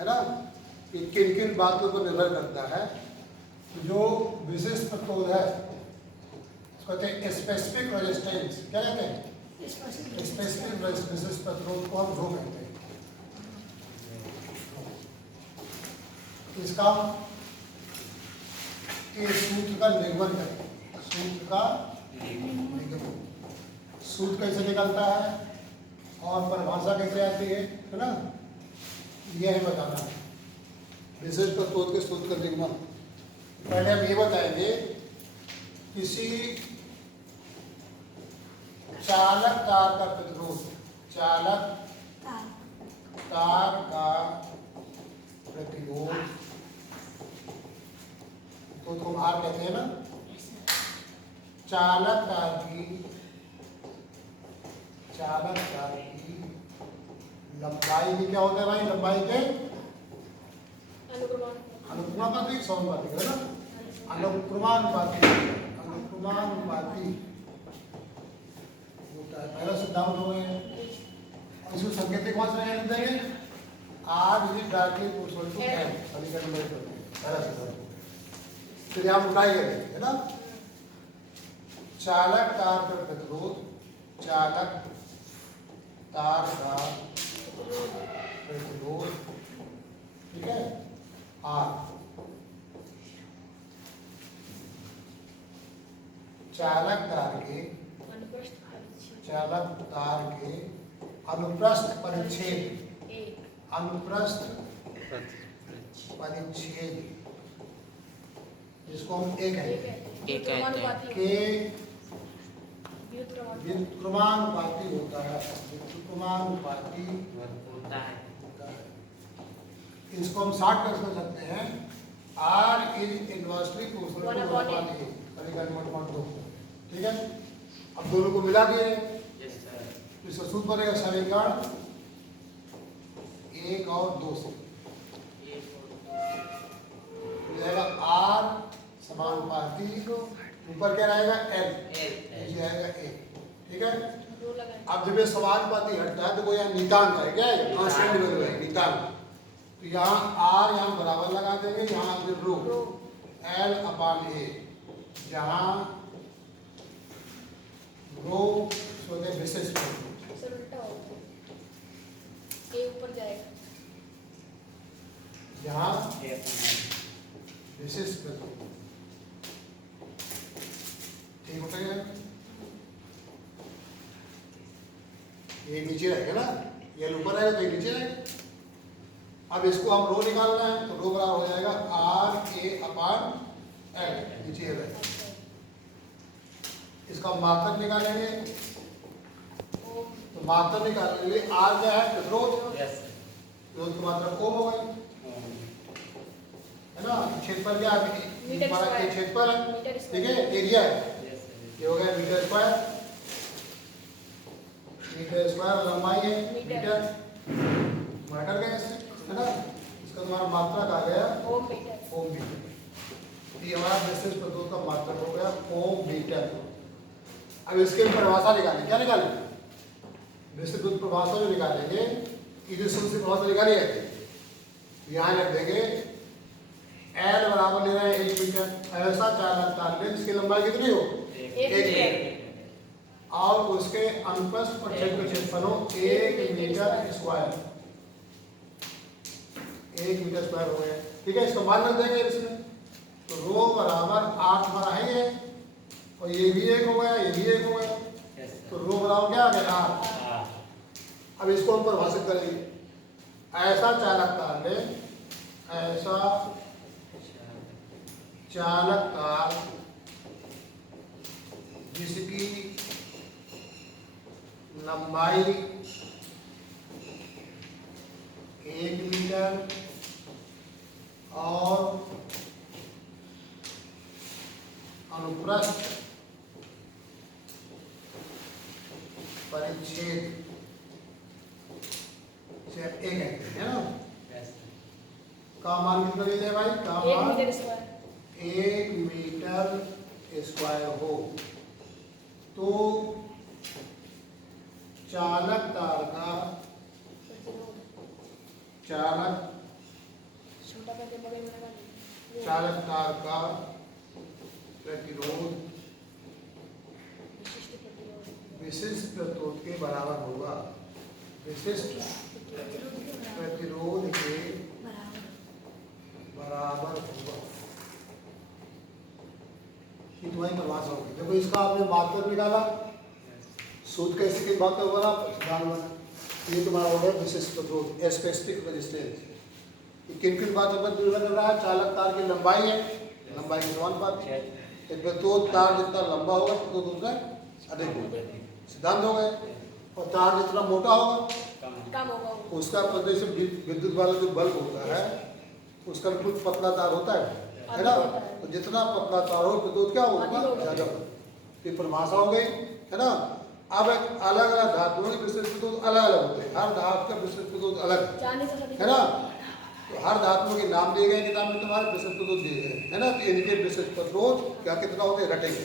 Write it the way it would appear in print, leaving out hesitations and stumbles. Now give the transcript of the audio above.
है ना, कि किन किन बातों पर निर्भर करता है। तो जो विशिष्ट प्रतिरोध है उसको कहते हैं स्पेसिफिक रेजिस्टेंस। क्या कहते हैं? स्पेसिफिक विशिष्ट प्रतिरोध को हम रो कहते हैं। इसका इस सूत्र का निगमन करें। सूत्र का निगमन, सूत्र कैसे निकलता है और परिभाषा कैसे आती है ना, यह है बताना है विशिष्ट प्रतिरोध के सूत्र का निगमन। पहले हम ये बताएंगे किसी चालक तार का प्रतिरोध, चालक तार का प्रतिरोध तो आर कहते हैं ना, चालक तार की लंबाई की क्या होता है भाई? लंबाई के अनुक्रमानुपाती, समानुपाती है ना, अनुक्रमानुपाती होता है। पहला सिद्धांत हो गया। इसको संकेतिक कौन सा लिख देंगे? R is directly proportional to L, समीकरण में पहला सिद्धांत। फिर यहाँ उठाई गई है ना, चालक तार का प्रतिरोध, चालक तार का प्रतिरोध, ठीक है, आर। चालक तार के अनुप्रस्थ परिच्छेद जिसको हम ए कहते हैं, के व्युत्क्रमानुपाती होता है, व्युत्क्रमानुपाती होता है। इसको हम 60 कर सकते हैं, R is inversely proportional to 1/a, समीकरण 1.2। ठीक है, अब दोनों को मिला दिए, इसका सूत्र बनेगा समीकरण 1 और 2 से जाएगा आर समानुपाती, ऊपर क्या रहेगा? एल, नीचे आएगा ए। ठीक है, अब जब ये समानुपाती हटता है तो कोई यहाँ नितांक है, क्या है? कांस्टेंट वैल्यू है, नितांक। तो यहाँ आर यहाँ बराबर लगा देंगे, यहाँ फिर रो एल अपान ए, जहाँ रो सोते विशेष ऊपर जाएगा, यहाँ विशेष प्रतिरोध। ठीक होता है, ये नीचे रहेगा ना, ये ऊपर रहेगा तो ये नीचे रहेगा। अब इसको हम रो निकालना है तो रो बराबर हो जाएगा आर ए अपान एल, नीचे रहेगा। इसका मात्रक निकालेंगे तो मात्रक निकालने के लिए आर क्या है? प्रतिरोध, प्रतिरोध की मात्रा ओम हो गई, है ना। क्षेत्रफल क्या है? हमारा ये क्षेत्रफल है, ठीक है, एरिया है, ये हो गया मीटर स्क्वायर, लंबाई है मीटर, मार्कर गया इससे, है ना। इसका तुम्हारा मात्रक आ गया ओम मीटर। ये हमारा विशेष प्रतिरोध का मात्रक हो गया ओम मीटर। अब इसके परिभाषा निकालें, क्या निकालें? विशेष प्रतिरोध परिभाषा जो निकालेंगे, इधर सूत्र से परिभाषा निकाली जाती है, यहाँ लिख देंगे एल बराबर ले रहे हैं 1 मीटर। ऐसा चालक तार लें जिसकी लंबाई कितनी हो? 1 मीटर, और उसके अनुप्रस्थ परिच्छेद का क्षेत्रफल हो 1 मीटर स्क्वायर, 1 मीटर स्क्वायर हो गया। ठीक है, इसको मान रख देंगे इसमें, तो रो बराबर 8 हमारा है, और ये भी 1 हो गया, ये भी 1 हो गया, तो रो बराबर क्या आ गया? 8। अब इसको हम परिभाषित करेंगे, ऐसा चालक तार लें, ऐसा चालक तार जिसकी लंबाई 1 मीटर और अनुप्रस्थ परिच्छेद से 1 है ना, का मान कितना ले जाए भाई? का मान 1 मीटर स्क्वायर हो, तो चालक तार का छोटा करके बड़े में लगा दीजिए। चालक तार का प्रतिरोध विशिष्ट प्रतिरोध विशिष्ट प्रतिरोध के बराबर होगा। विशिष्ट प्रतिरोध के बराबर होगा। ये तुम्हारी परिभाषा होगी। देखो इसका आपने मात्रक निकाला, सूत्र कैसे की बात करोगे आप सिद्धांत में। ये तुम्हारा हो गया विशिष्ट प्रतिरोध, स्पेसिफिक रेजिस्टेंस। किन किन बातों पर निर्भर कर रहा है? चालक तार की लंबाई है, लंबाई के समानुपाती है। प्रतिरोध तार जितना लंबा होगा प्रतिरोध उतना अधिक होगा। सिद्धांत हो गए। और तार जितना मोटा होगा कम होगा वो। उसका प्रदेश विद्युत वाला जो बल्ब होता है उसका बिल्कुल पतला तार होता है ना। तो जितना पतला तार हो प्रतिरोध क्या होगा ज्यादा होगा। ये परिभाषा हो गई है ना। अब अलग अलग धातुओं के विशिष्ट प्रतिरोध अलग अलग होते हैं। हर धातु का विशिष्ट प्रतिरोध अलग है ना। तो हर धातुओं के नाम दिए गए किताब में तुम्हारे विशिष्ट प्रतिरोध दिए गए है ना। तो इनके विशिष्ट प्रतिरोध क्या कितना होते हैं घटेंगे।